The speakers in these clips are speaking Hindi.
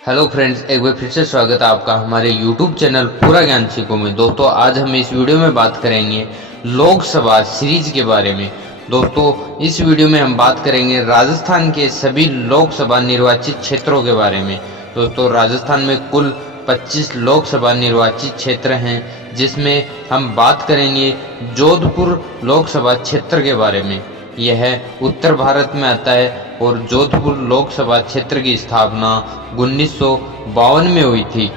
हेलो फ्रेंड्स, एक बार फिर से स्वागत है आपका हमारे यूट्यूब चैनल पूरा ज्ञान सीखो में। दोस्तों, आज हम इस वीडियो में बात करेंगे लोकसभा सीरीज के बारे में। दोस्तों, इस वीडियो में हम बात करेंगे राजस्थान के सभी लोकसभा निर्वाचित क्षेत्रों के बारे में। दोस्तों, राजस्थान में कुल 25 लोकसभा निर्वाचित क्षेत्र हैं, जिसमें हम बात करेंगे जोधपुर लोकसभा क्षेत्र के बारे में। यह उत्तर भारत में आता है और जोधपुर लोकसभा क्षेत्र की स्थापना 1952 में हुई थी।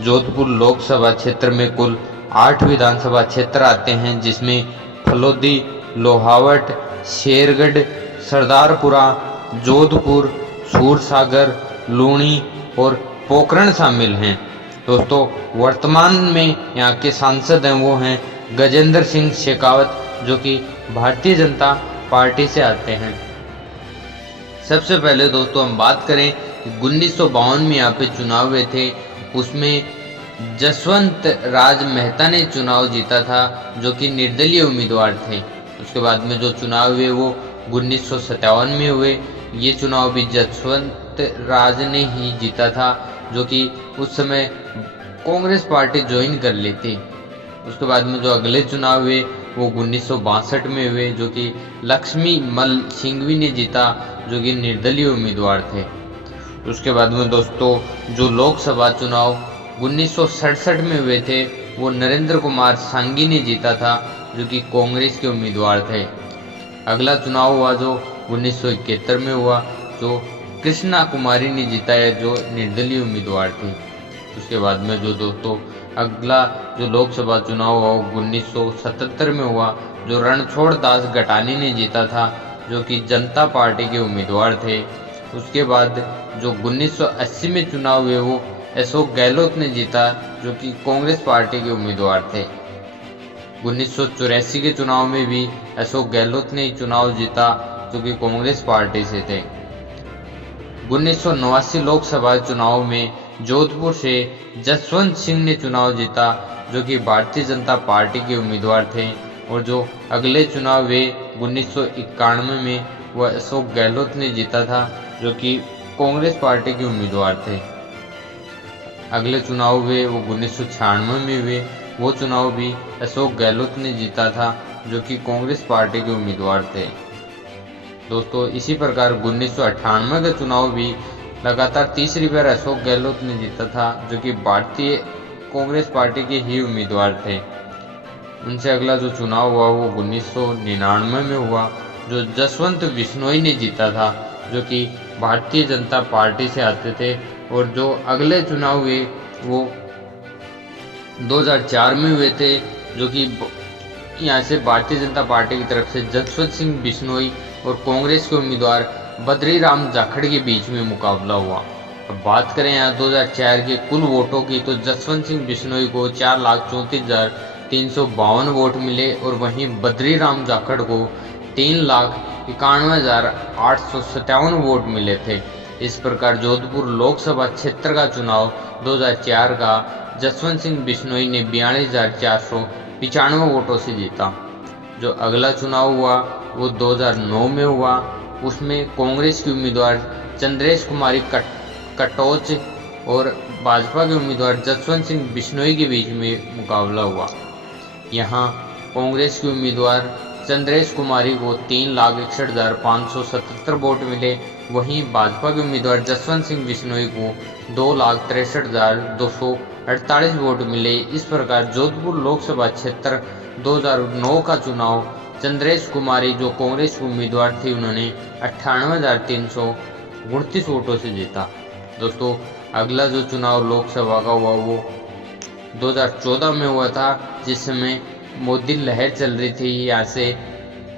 जोधपुर लोकसभा क्षेत्र में कुल 8 विधानसभा क्षेत्र आते हैं, जिसमें फलोदी, लोहावट, शेरगढ़, सरदारपुरा, जोधपुर, सूरसागर, लूणी और पोखरण शामिल हैं। दोस्तों, वर्तमान में यहाँ के सांसद हैं वो हैं गजेंद्र सिंह शेखावत, जो कि भारतीय जनता पार्टी से आते हैं। सबसे पहले दोस्तों हम बात करें 1952 में यहाँ पे चुनाव हुए थे। उसमें जसवंत राज मेहता ने चुनाव जीता था, जो कि निर्दलीय उम्मीदवार थे। उसके बाद में जो चुनाव हुए वो 1957 में हुए। ये चुनाव भी जसवंत राज ने ही जीता था, जो कि उस समय कांग्रेस पार्टी ज्वाइन कर ली थी। उसके बाद में जो अगले चुनाव हुए वो 1962 में हुए, जो कि लक्ष्मी मल सिंघवी ने जीता, जो कि निर्दलीय उम्मीदवार थे। उसके बाद में दोस्तों जो लोकसभा चुनाव 1967 में हुए थे वो नरेंद्र कुमार सांगी ने जीता था, जो कि कांग्रेस के उम्मीदवार थे। अगला चुनाव हुआ जो 1971 में हुआ, जो कृष्णा कुमारी ने जीता है, जो निर्दलीय उम्मीदवार थी। उसके बाद में जो दोस्तों अगला जो लोकसभा चुनाव हुआ 1977 में हुआ, जो रणछोड़ दास गटानी ने जीता था, जो कि जनता पार्टी के उम्मीदवार थे। उसके बाद जो 1980 में चुनाव हुए वो अशोक गहलोत ने जीता, जो कि कांग्रेस पार्टी के उम्मीदवार थे। 1984 के चुनाव में भी अशोक गहलोत ने चुनाव जीता, जो कि कांग्रेस पार्टी से थे। 1989 लोकसभा चुनाव में जोधपुर से जसवंत सिंह ने चुनाव जीता, जो कि भारतीय जनता पार्टी के उम्मीदवार थे। और जो अगले चुनाव हुए 1991 में वह अशोक गहलोत ने जीता था, जो कि कांग्रेस पार्टी के उम्मीदवार थे। अगले चुनाव हुए वो 1996 में हुए, वो चुनाव भी अशोक गहलोत ने जीता था, जो कि कांग्रेस पार्टी के उम्मीदवार थे। दोस्तों, इसी प्रकार 1998 का चुनाव भी लगातार तीसरी बार अशोक गहलोत ने जीता था, जो कि भारतीय कांग्रेस पार्टी के ही उम्मीदवार थे। उनसे अगला जो चुनाव हुआ वो 1999 में हुआ, जो जसवंत बिश्नोई ने जीता था, जो कि भारतीय जनता पार्टी से आते थे। और जो अगले चुनाव हुए वो 2004 में हुए थे, जो कि यहाँ से भारतीय जनता पार्टी की तरफ से जसवंत सिंह बिश्नोई और कांग्रेस के उम्मीदवार बद्रीराम जाखड़ के बीच में मुकाबला हुआ। अब बात करें यहाँ 2004 के कुल वोटों की, तो जसवंत सिंह बिश्नोई को 4,34,352 वोट मिले और वहीं बद्रीराम जाखड़ को 3,91,857 वोट मिले थे। इस प्रकार जोधपुर लोकसभा क्षेत्र का चुनाव 2004 का जसवंत सिंह बिश्नोई ने 42,495 वोटों से जीता। जो अगला चुनाव हुआ वो 2009 में हुआ। उसमें कांग्रेस की उम्मीदवार चंद्रेश कुमारी कटोच और भाजपा के उम्मीदवार जसवंत सिंह बिश्नोई के बीच में मुकाबला हुआ। यहाँ कांग्रेस के उम्मीदवार चंद्रेश कुमारी को 3,61,577 वोट मिले, वहीं भाजपा के उम्मीदवार जसवंत सिंह बिश्नोई को 2,63,248 वोट मिले। इस प्रकार जोधपुर लोकसभा क्षेत्र 2009 का चुनाव चंद्रेश कुमारी जो कांग्रेस के उम्मीदवार थी, उन्होंने 98,329 वोटों से जीता। दोस्तों, अगला जो चुनाव लोकसभा का हुआ वो 2014 में हुआ था, जिसमें मोदी लहर चल रही थी। यहाँ से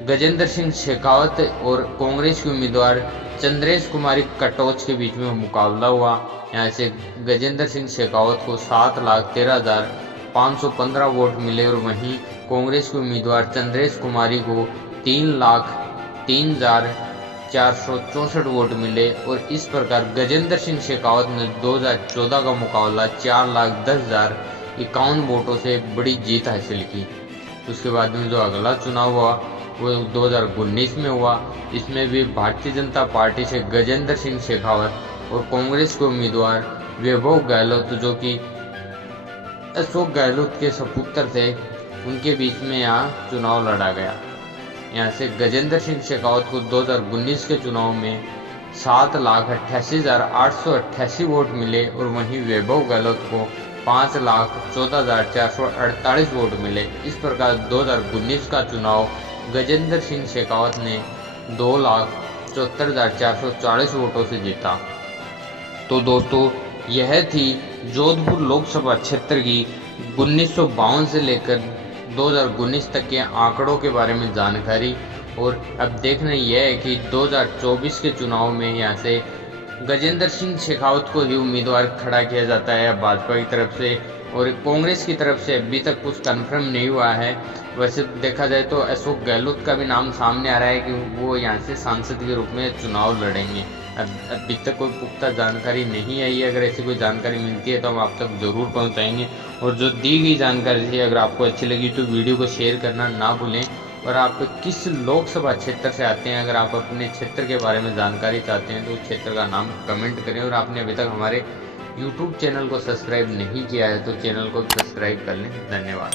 गजेंद्र सिंह शेखावत और कांग्रेस के उम्मीदवार चंद्रेश कुमारी कटोच के बीच में मुकाबला हुआ। यहाँ से गजेंद्र सिंह शेखावत को 7,13,515 वोट मिले और वहीं कांग्रेस के उम्मीदवार चंद्रेश कुमारी को 3,03,464 वोट मिले। और इस प्रकार गजेंद्र सिंह शेखावत ने 2014 का मुकाबला 4,10,51 वोटों से बड़ी जीत हासिल की। उसके बाद में जो अगला चुनाव हुआ वो 2019 में हुआ। इसमें भी भारतीय जनता पार्टी से गजेंद्र सिंह शेखावत और कांग्रेस के उम्मीदवार वैभव गहलोत जो कि अशोक गहलोत के सपुत्र थे, उनके बीच में यहाँ चुनाव लड़ा गया। यहाँ से गजेंद्र सिंह शेखावत को 2019 के चुनाव में 7,88,888 वोट मिले और वहीं वैभव गहलोत को 5,14,448 वोट मिले। इस प्रकार 2019 का चुनाव गजेंद्र सिंह शेखावत ने 2,74,440 वोटों से जीता। तो दोस्तों, यह थी जोधपुर लोकसभा क्षेत्र की 1952 से लेकर 2019 तक के आंकड़ों के बारे में जानकारी। और अब देखना यह है कि 2024 के चुनाव में यहाँ से गजेंद्र सिंह शेखावत को ही उम्मीदवार खड़ा किया जाता है भाजपा की तरफ से, और कांग्रेस की तरफ से अभी तक कुछ कंफर्म नहीं हुआ है। वैसे देखा जाए तो अशोक गहलोत का भी नाम सामने आ रहा है कि वो यहाँ से सांसद के रूप में चुनाव लड़ेंगे। अभी तक कोई पुख्ता जानकारी नहीं आई है। अगर ऐसी कोई जानकारी मिलती है तो हम आप तक ज़रूर पहुँचाएंगे। और जो दी गई जानकारी थी, अगर आपको अच्छी लगी तो वीडियो को शेयर करना ना भूलें। और आप किस लोकसभा क्षेत्र से आते हैं, अगर आप अपने क्षेत्र के बारे में जानकारी चाहते हैं तो उस क्षेत्र का नाम कमेंट करें। और आपने अभी तक हमारे YouTube चैनल को सब्सक्राइब नहीं किया है तो चैनल को सब्सक्राइब कर लें। धन्यवाद।